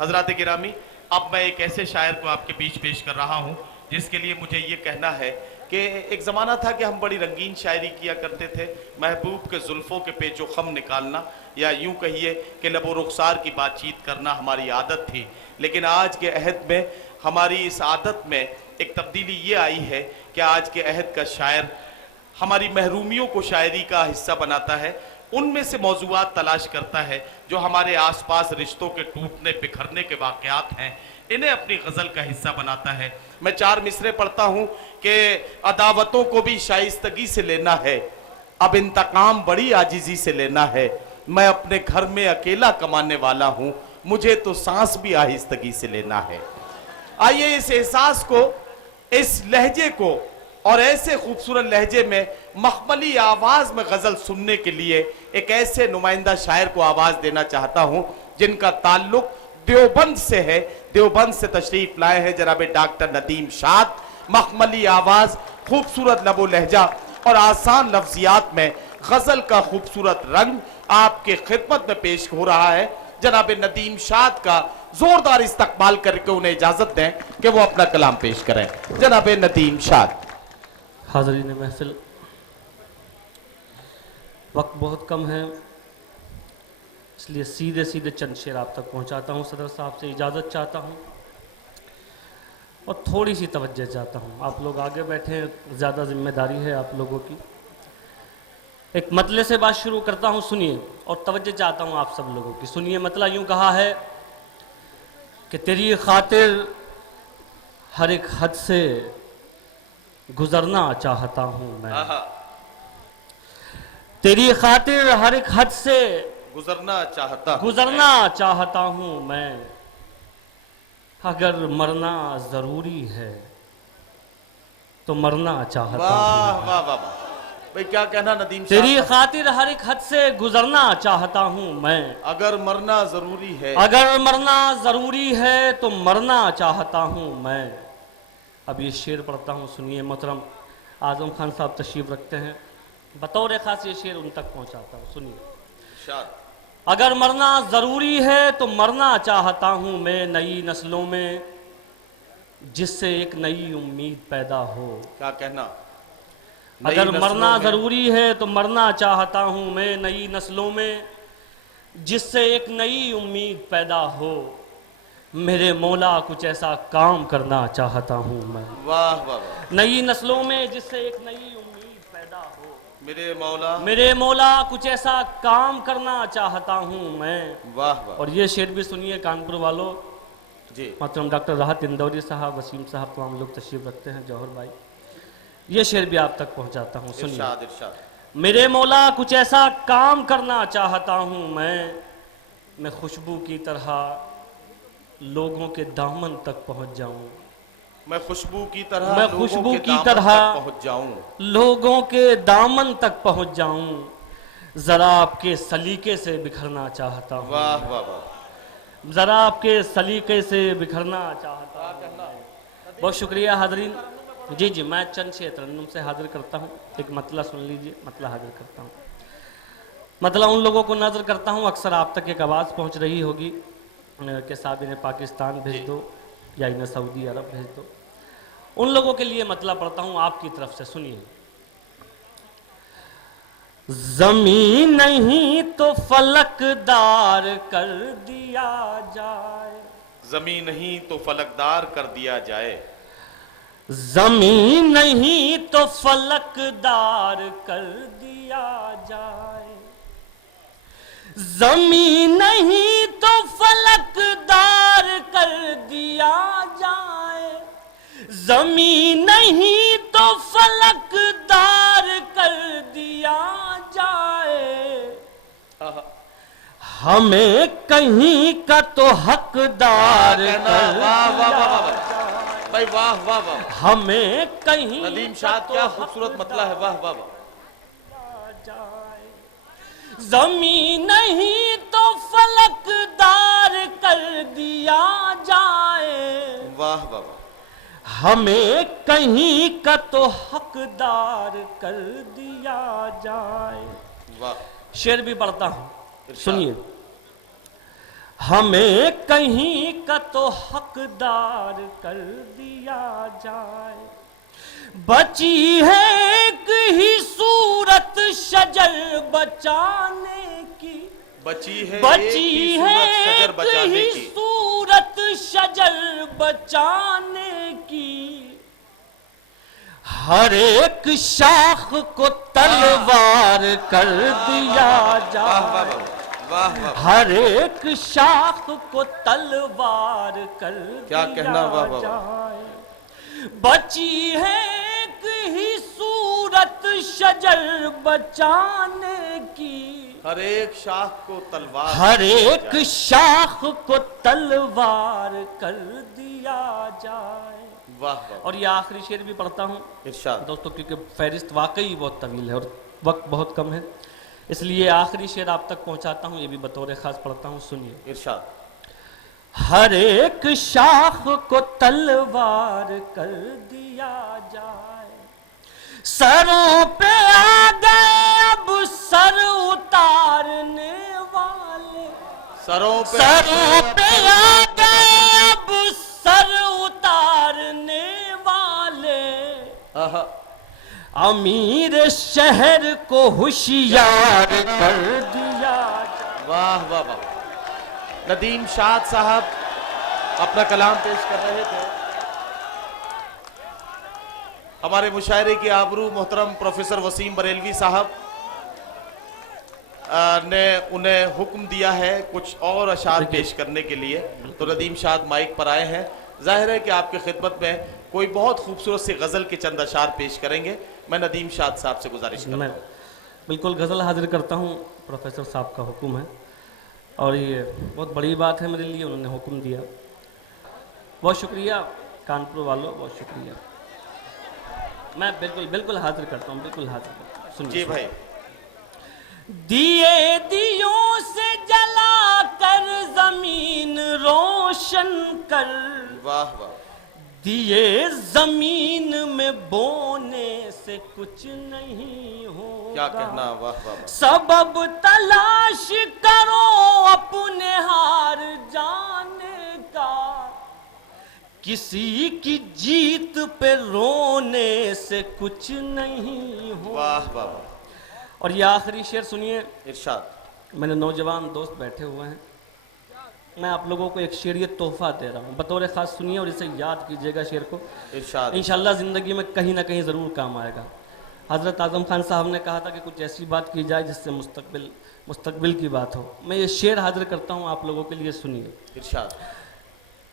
حضرات گرامی، اب میں ایک ایسے شاعر کو آپ کے بیچ پیش کر رہا ہوں جس کے لیے مجھے یہ کہنا ہے کہ ایک زمانہ تھا کہ ہم بڑی رنگین شاعری کیا کرتے تھے، محبوب کے زلفوں کے پیچ و خم نکالنا، یا یوں کہیے کہ لب و رخسار کی بات چیت کرنا ہماری عادت تھی. لیکن آج کے عہد میں ہماری اس عادت میں ایک تبدیلی یہ آئی ہے کہ آج کے عہد کا شاعر ہماری محرومیوں کو شاعری کا حصہ بناتا ہے، ان میں سے موضوعات تلاش کرتا ہے جو ہمارے آس پاس رشتوں کے ٹوٹنے بکھرنے کے واقعات ہیں، انہیں اپنی غزل کا حصہ بناتا ہے. میں 4 مصرے پڑھتا ہوں کہ عداوتوں کو بھی شائستگی سے لینا ہے، اب انتقام بڑی عاجزی سے لینا ہے، میں اپنے گھر میں اکیلا کمانے والا ہوں، مجھے تو سانس بھی آہستگی سے لینا ہے. آئیے اس احساس کو، اس لہجے کو، اور ایسے خوبصورت لہجے میں مخملی آواز میں غزل سننے کے لیے ایک ایسے نمائندہ شاعر کو آواز دینا چاہتا ہوں جن کا تعلق دیوبند سے ہے. دیوبند سے تشریف لائے ہیں جناب ڈاکٹر ندیم شاد. مخملی آواز، خوبصورت لب و لہجہ اور آسان لفظیات میں غزل کا خوبصورت رنگ آپ کے خدمت میں پیش ہو رہا ہے. جناب ندیم شاد کا زوردار استقبال کر کے انہیں اجازت دیں کہ وہ اپنا کلام پیش کریں. جناب ندیم شاد. حاضرین محفل، وقت بہت کم ہے، اس لیے سیدھے چند شعر آپ تک پہنچاتا ہوں. صدر صاحب سے اجازت چاہتا ہوں اور تھوڑی سی توجہ چاہتا ہوں. آپ لوگ آگے بیٹھے، زیادہ ذمہ داری ہے آپ لوگوں کی. ایک مطلع سے بات شروع کرتا ہوں، سنیے، اور توجہ چاہتا ہوں آپ سب لوگوں کی. سنیے، مطلع یوں کہا ہے کہ تیری خاطر ہر ایک حد سے گزرنا چاہتا ہوں میں. تیری خاطر ہر ایک حد سے گزرنا چاہتا ہوں میں. اگر مرنا ضروری ہے تو مرنا چاہتا ہوں. واہ واہ واہ، بھئی کیا کہنا ندیم شاہ. تیری خاطر ہر ایک حد سے گزرنا چاہتا ہوں میں. اگر مرنا ضروری ہے، اگر مرنا ضروری ہے تو مرنا چاہتا ہوں میں. اب یہ شعر پڑھتا ہوں، سنیے. محترم اعظم خان صاحب تشریف رکھتے ہیں، بطور خاص یہ شعر ان تک پہنچاتا ہوں، سنیے. اگر مرنا ضروری ہے تو مرنا چاہتا ہوں میں، نئی نسلوں میں جس سے ایک نئی امید پیدا ہو. کیا کہنا. اگر مرنا ضروری ہے تو مرنا چاہتا ہوں میں، نئی نسلوں میں جس سے ایک نئی امید پیدا ہو. میرے مولا کچھ ایسا کام کرنا چاہتا ہوں میں. واہ واہ واہ. نئی نسلوں میں جس سے ایک نئی امید پیدا ہو. میرے مولا کچھ ایسا کام کرنا چاہتا ہوں میں. واہ واہ. اور یہ شعر بھی سنیے کانپور والوں. جی. محترم ڈاکٹر راحت اندوری صاحب، وسیم صاحب، تمام لوگ تشریف رکھتے ہیں، جوہر بھائی. یہ شعر بھی آپ تک پہنچاتا ہوں، سنیے. ارشاد ارشاد. میرے مولا کچھ ایسا کام کرنا چاہتا ہوں میں خوشبو کی طرح لوگوں کے دامن تک پہنچ جاؤں. میں خوشبو کی طرح پہنچ جاؤں. لوگوں کے دامن تک پہنچ جاؤں. ذرا آپ کے سلیقے سے بکھرنا چاہتا ہوں. واہ واہ واہ. ذرا آپ کے سلیقے سے بکھرنا چاہتا ہوں. بہت شکریہ حاضرین. جی میں چند شعر ترنم سے حاضر کرتا ہوں. ایک مطلع سن لیجئے، مطلع حاضر کرتا ہوں. مطلع ان لوگوں کو نظر کرتا ہوں، اکثر آپ تک ایک آواز پہنچ رہی ہوگی کہ صاحب انہیں پاکستان بھیج دو یا انہیں سعودی عرب بھیج دو. ان لوگوں کے لیے مطلع پڑھتا ہوں آپ کی طرف سے، سنیے. زمین نہیں تو فلک دار کر دیا جائے. زمین نہیں تو فلکدار کر دیا جائے. زمین نہیں تو فلک دار کر دیا جائے. زمین نہیں تو فلک دار کر دیا جائے. زمین نہیں تو فلک دار کر دیا جائے. ہمیں کہیں کا تو حقدار کر دیا بھائی. واہ واہ واہ. ہمیں کہیں ندیم شاد کیا خوبصورت مطلع ہے. واہ واہ واہ. زمین نہیں تو فلک دار کر دیا جائے. واہ واہ واہ. ہمیں کہیں کا تو حقدار کر دیا جائے. واہ. شعر بھی پڑھتا ہوں، سنیے. ہمیں کہیں کا تو حقدار کر دیا جائے. بچی ہے ایک ہی صورت شجر بچانے کی, بچی ہے بچی ہے شجر ایک بچانے ہی کی. صورت شجر بچانے کی, ہر ایک شاخ کو تلوار کر دیا جائے. واہ واہ, ہر ایک شاخ کو تلوار کر کیا کہنا, واہ دیا واہ. جائے. بچی ہے ایک ہی صورت شجر بچانے کی, ہر ایک شاخ کو تلوار, ہر ایک شاخ کو تلوار کر دیا جائے. واہ واہ. اور یہ آخری شعر بھی پڑھتا ہوں ارشاد. دوستو, کیونکہ فہرست واقعی بہت طویل ہے اور وقت بہت کم ہے, اس لیے آخری شعر آپ تک پہنچاتا ہوں, یہ بھی بطور خاص پڑھتا ہوں, سنیے. ارشاد. ہر ایک شاخ کو تلوار کر دیا جائے, سروں پہ آ گئے اب سر اتارنے والے, سروں پہ آ گئے اب سر اتارنے والے, امیر شہر کو ہوشیار کر دیا جائے. واہ واہ واہ. ندیم شاد صاحب اپنا کلام پیش کر رہے تھے. ہمارے مشاعرے کے آبرو محترم پروفیسر وسیم بریلوی صاحب نے انہیں حکم دیا ہے کچھ اور اشعار پیش کرنے کے لیے, تو ندیم شاد مائک پر آئے ہیں. ظاہر ہے کہ آپ کی خدمت میں کوئی بہت خوبصورت سی غزل کے چند اشعار پیش کریں گے. میں ندیم شاد صاحب سے گزارش کرتا میں ہوں. بالکل غزل حاضر کرتا ہوں, پروفیسر صاحب کا حکم ہے اور یہ بہت بڑی بات ہے میرے لیے, انہوں نے حکم دیا. بہت شکریہ کانپور والوں, بہت شکریہ. میں بالکل حاضر کرتا ہوں, بالکل حاضر کرتا ہوں. سنیے. جی بھائی. دیے دیوں سے جلا کر زمین روشن کر, واہ واہ. دیے زمین میں بونے سے کچھ نہیں ہوگا. کیا کہنا, واہ واہ. سبب تلاش کرو اپنے ہار جانے کا, کسی کی جیت پہ رونے سے کچھ نہیں ہوگا. واہ واہ. اور یہ آخری شعر سنیے. ارشاد. میں نے نوجوان دوست بیٹھے ہوئے ہیں, میں آپ لوگوں کو ایک شعری تحفہ دے رہا ہوں, بطور خاص سنیے اور اسے یاد کیجئے گا شعر کو. ارشاد. انشاءاللہ زندگی میں کہیں نہ کہیں ضرور کام آئے گا. حضرت اعظم خان صاحب نے کہا تھا کہ کچھ ایسی بات کی جائے جس سے مستقبل کی بات ہو. میں یہ شعر حاضر کرتا ہوں آپ لوگوں کے لیے, سنیے. ارشاد.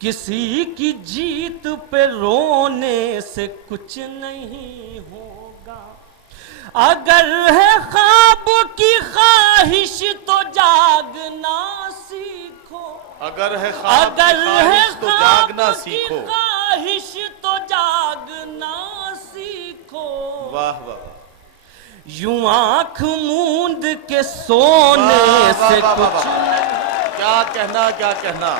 کسی کی جیت پہ رونے سے کچھ نہیں ہوگا, اگر ہے خواب کی خواہش تو جاگنا سیکھو, اگر ہے خواب کی خواہش تو جاگنا سیکھو. خواہش تو جاگنا سیکھو. واہ واہ. یوں آنکھ موند کے سونے سے کچھ نہیں. کیا کہنا, کیا کہنا.